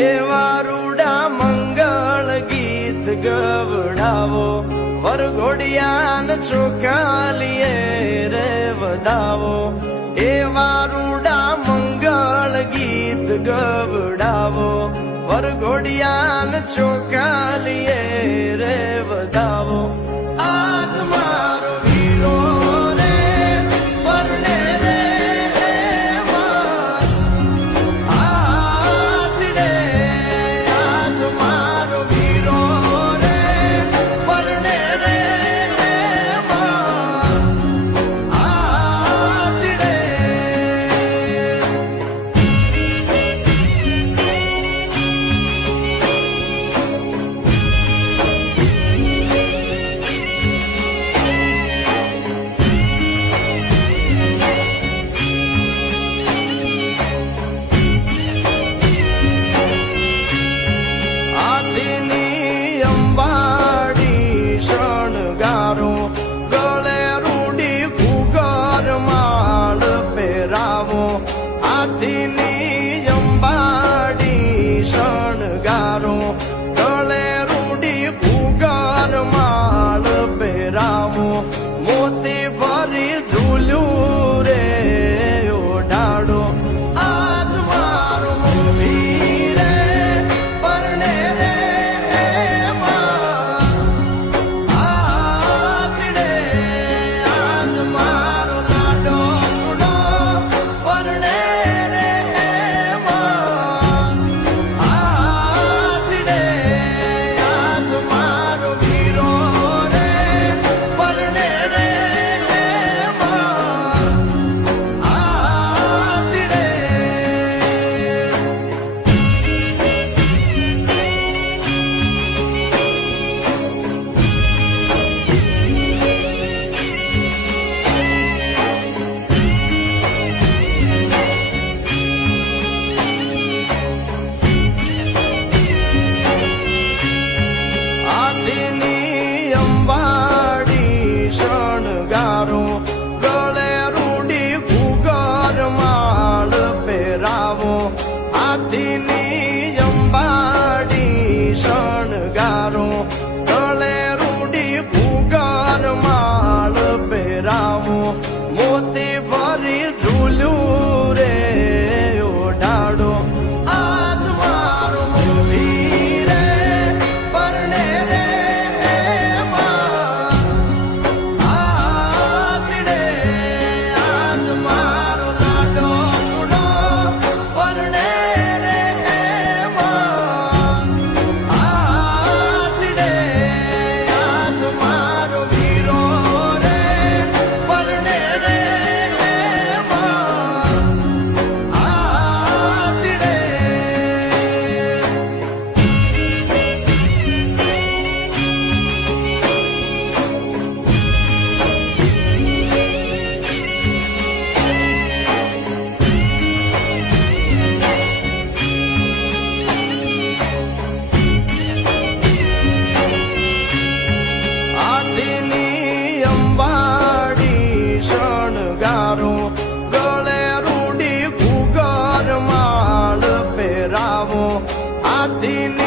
એવા રૂડા મંગળ ગીત ગવડાવો વરઘોડિયાન ચોખાલીએ રે વધાવો એવા રૂડા મંગળ ગીત ગવડાવો વરઘોડિયાન ચોખાલીએ રે વધાવો આજ મારો વીરો રે પરણે રે આતડે આજ મારો વીરો રે પરણે રે આતડે આદિની અંબાડી શણગારો ગળે રૂડી ઘૂઘર માળ પહેરાવો આદિની અંબાડી શણગારો ગળે રૂડી ઘૂઘર માળ પહેરાવો મોતી ભરી ઝૂલ્યું રે ઓઢાડો આજ મારો મોભી રે પરણે રે આતડે આજ મારો લાડો ગુડો પરણે રે આતડે આજ મારો વીરો રે પરણે રે આતડે આદિની અંબાડી શણગારો ગળે રૂડી ઘૂઘર માળ પહેરાવો આદિની અંબાડી શણગારો ગળે રૂડી ઘૂઘર માળ પહેરાવો મોતી ભરી ઝૂલ્યું રે ઓઢાડો આજ મારો મોભી રે પરણે રે આતડે આજ મારો લાડો ગુડો પરણે રે આતડે આજ મારો વીરો રે પરણે રે આતડે આદિની અંબાડી શણગારો ગળે રૂડી ઘૂઘર માળ પહેરાવો આદિની